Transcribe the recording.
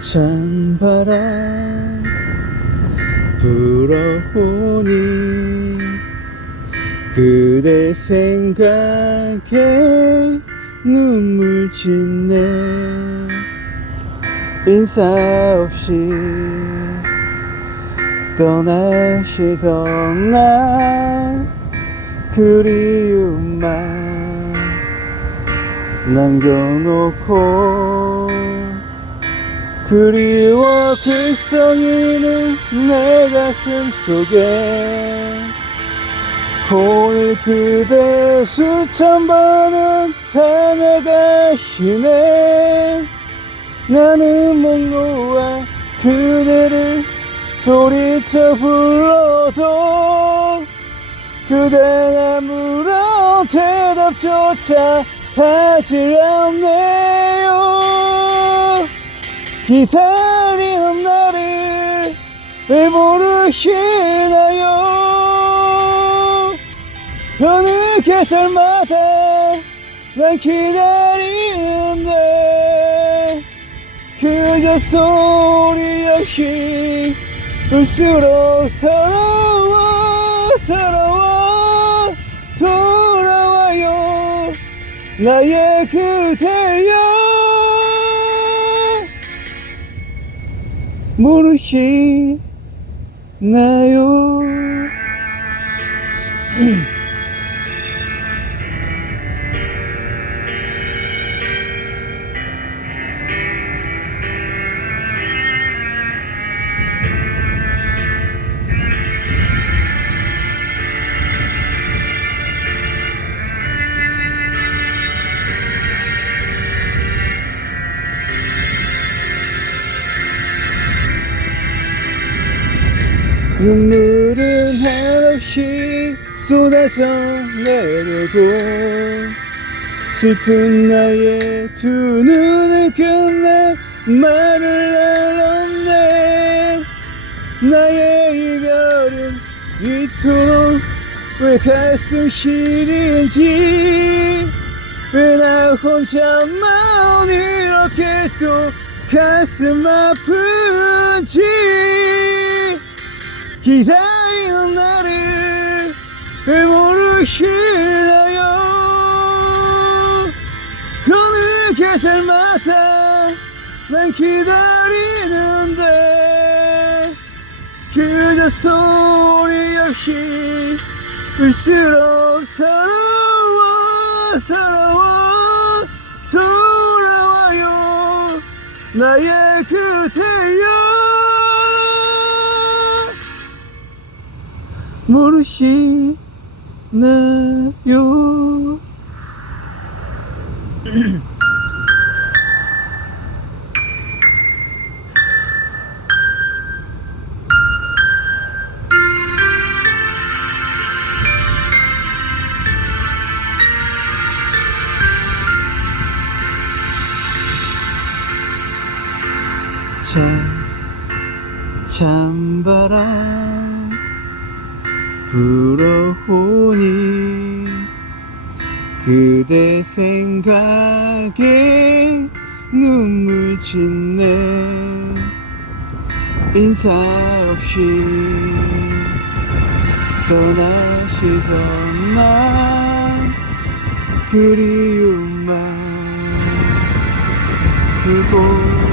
찬 바람 불어오니 그대 생각에 눈물 짓네. 인사 없이 떠나시던 나 그리움만 남겨놓고 그리워 글썽이는 내 가슴 속에 오늘 그대 수천 번은 다녀가시네. 나는 목 놓아 그대를 소리쳐 불러도 그댄 아무런 대답조차 하질 않네요 기다리는 나를 왜 모르시나요? 어느 계절마다 난 기다리는데 그저 소리 없이 울수록 서러워 서러워 돌아와요. 나의 그대여 모르시나요 눈물은 한없이 쏟아져 내려도 슬픈 나의 두 눈을 끝내 말을 알았네. 나의 이별은 이토록 왜 가슴 시린지 왜 나 혼자만 이렇게 또 가슴 아픈지 기다리는 나를 왜 모르시나요? 어느 계절마다 난 기다리는데 그저 소리 없이 울수록 서러워 서러워 돌아와요. 나의 그대여 모르시나요? 참, 찬바람 불어오니 그대 생각에 눈물 짓네. 인사 없이 떠나시던 나 그리움만 두고